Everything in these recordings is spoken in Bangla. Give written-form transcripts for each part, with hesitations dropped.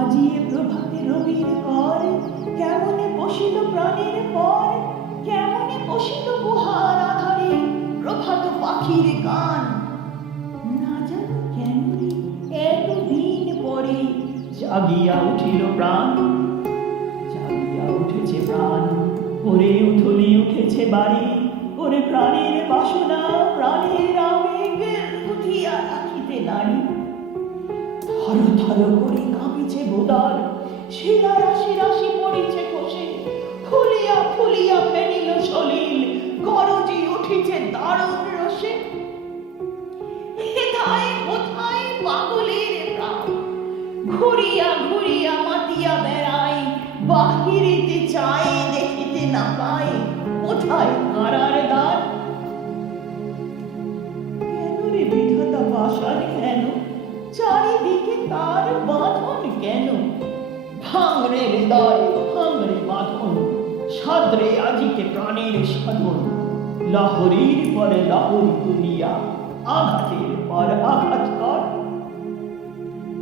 আজিয়ে প্রভাতে রবির কর, কেমনে বসিল প্রাণের পর, কেমনে বসিল গুহার আধারে প্রভাত পাখির গান। না জানি কেন রে এতদিন পরে জাগিয়া উঠিল প্রাণ, জাগিয়া উঠেছে প্রাণ। ওরে উথলি উঠেছে বাড়ি, ওরে প্রাণের বাসনা প্রাণের আবেগ উঠিয়া রাখিতে নারী। থর থর করে কাঁপিছে বোদার, শিলা রাশি রাশি পড়িছে খসে, ফুলিয়া ফুলিয়া ফেনিল সলিল, গরজি উঠিছে দারুণ রসে। হেথায় কোথায় পাগলের প্রাণ, ঘুরিয়া ঘুরিয়া মাতিয়া বেড়ায়, বাহিরিতে চায় দেখিতে না পায় কোথায় কারার দ্বার। কেন রে বিধাতা বাসার কেন, চারিদিকে তার বাঁধন কেন? ভাঙরে হৃদয় ভাঙরে বাঁধন, সাদরে আজিকে প্রাণের সাধন। লহরীর পরে লহরী তুলিয়া আঘাতের পর আঘাত কর।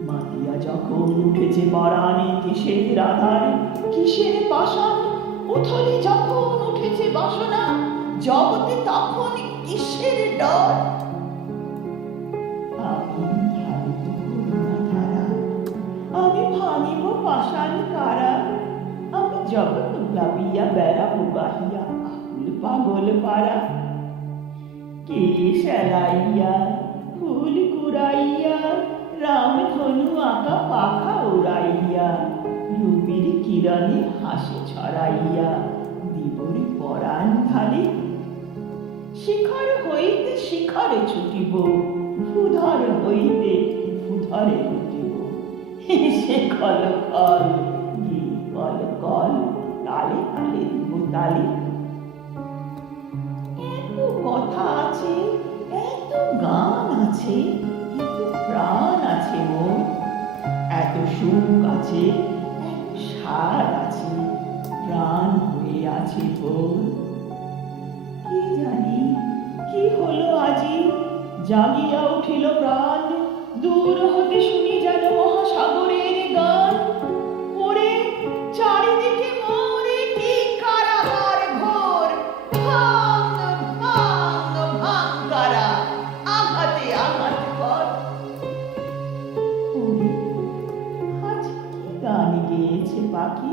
মাতিয়া যখন উঠেছে পরাণে কিসের আধার, কিসের পাষাণ, উথলি যখন উঠেছে বাসনা, জগতে তখন কিসের ডর। আমি ভাঙিব পাষাণ কারা, আমি জগৎ প্লাবিয়া বেড়াবো বাহিয়া আকুল পাগল পারা। কে সেলাইয়া ফুল কুড়াইয়া, রামধনু আঁকা পাখা উড়াইয়া, রূপীর কিরণে হাসি ছড়াইয়া দিবর পরাণ ঢালে। শিখর হইতে শিখরে ছুটিব, ভূধর হইতে ভূধরে উঠিব। সে কল কল গি কল কল, তালে তালে দিব তালে। এত কথা আছে, এত গান আছে, এত প্রাণ আছে মোর, এত সুখ আছে, এত সার আছে, প্রাণ হয়ে আছে ভোর। কি জানি কি হলো আজি, জাগিয়া উঠিল প্রাণ, দূর হতে শুনি যেন মহাসাগরের গান। ওরে চারিদিকে মোরে কি কারাগার ঘোর, ভাঙ ভাঙ ভাঙ কারা, আঘাতে আঘাত কর। ওরে আজ কি গান গেয়েছে পাখি,